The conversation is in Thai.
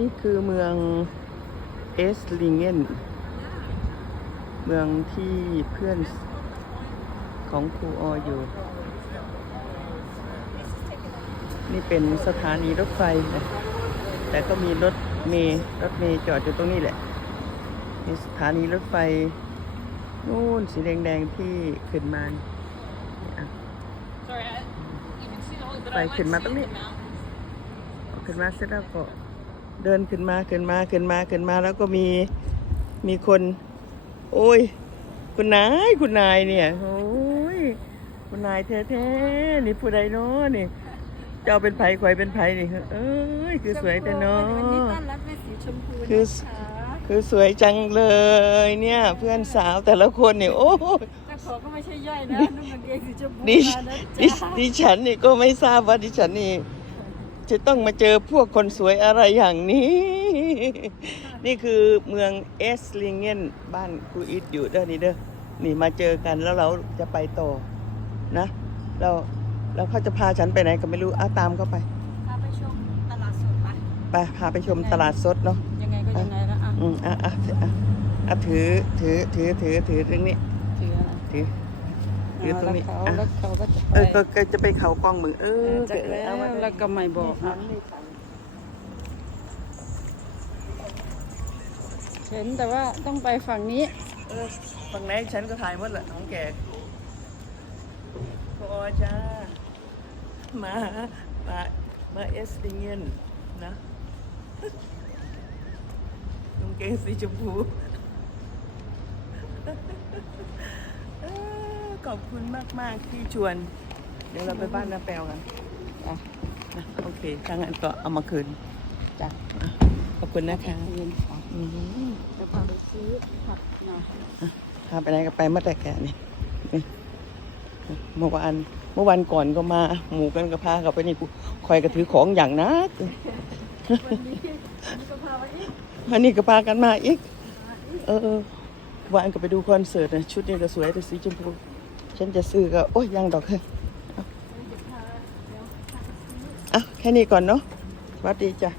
นี่คือเมืองเอสลิงเกนเมืองที่เพื่อนของครูอออยู่ นี่เป็นสถานีรถไฟนะแต่ก็มีรถเมล์รถเมล์จอดอยู่ตรงนี้แหละนี่สถานีรถไฟนู่นสีแดงๆที่ขึ้นมานี่อะ Sorry, I didn't even see the whole, but Phải I like khuyến mãi seeing lắm ý. them now. ขึ้นมาเสร็จแล้วก็ เดินขึ้นมาขึ้นมาขึ้นมาขึ้นมาแล้วก็มีมีคน โอ้ย คุณนายคุณนายเนี่ยโอ้ยคุณนายแท้ๆนี่ผู้ใดเนาะนี่ เจ้าเป็นไผ่ข่อยเป็นไผ่นี่เอ้ยคือสวยแต่เนาะวันนี้ต้อนรับด้วยสีชมพูคือนะคะคือสวยจังเลยเนี่ย เพื่อนสาวแต่ละคนเนี่ยโอ้ยเจ้าของก็ไม่ใช่ย่อยนะนุ่งกางเกงสีชมพูดิมานะดิจ๊ะดิฉันนี่ก็ไม่ทราบว่าดิฉันนี่ จะต้องมาเจอพวกคนสวยอะไรอย่างนี้ นี่คือเมืองเอสลิงเกนบ้านครูอิดอยู่เด้อนี่เด้อนี่มาเจอกันแล้วเราจะไปต่อนะ เราแล้วเขาจะพาฉันไปไหนก็ไม่รู้อาตามเข้าไปพาไปชมตลาดสดปะไปพาไปชมตลาดสดเนาะยังไงก็ยังไงละอะอืมอะอะอะอะถือถือถือถือถือตรงนี้ถืออะไรถือ ถือตรงนี้เขาอะแล้วเขาก็จะเออก็ก็จะไปเขากล้องมือเออจะแล้วเอามาได้แล้วก็ไม่บอกนะเห็นแต่ว่าต้องไปฝั่งนี้ เออฝั่งไหนฉันก็ถ่ายหมดแหละน้องแกพอจ้ามามามาเอสติเงียนนะน้องเกงสีชมพูเออ ขอบคุณมาก ๆ ที่ชวน เดี๋ยวเราไปบ้านน้าแปวกันอะนะโอเคถ้างั้นก็เอามาคืนจ้ะอะขอบคุณนะคะเย็นค่ะอืมจะพาไปซื้อผักหน่อยพาไปไหนก็ไปเมื่อแต่แกนี่นี่เมื่อวานเมื่อวันก่อนก็มาหมูกันก็พาเขาไปนี่กูคอยกระถือของอย่างนักวันนี้วันนี้ก็พาไปอีกวันนี้ก็พากันมาอีก เออเออวานก็ไปดูคอนเสิร์ตนะชุดนี้ก็สวยแต่สีชมพู ฉันจะซื้อก็ โอ้ยยังดอกเฮ้ยอาเอาแค่นี้ก่อนเนาะสวัสดีจ้ะ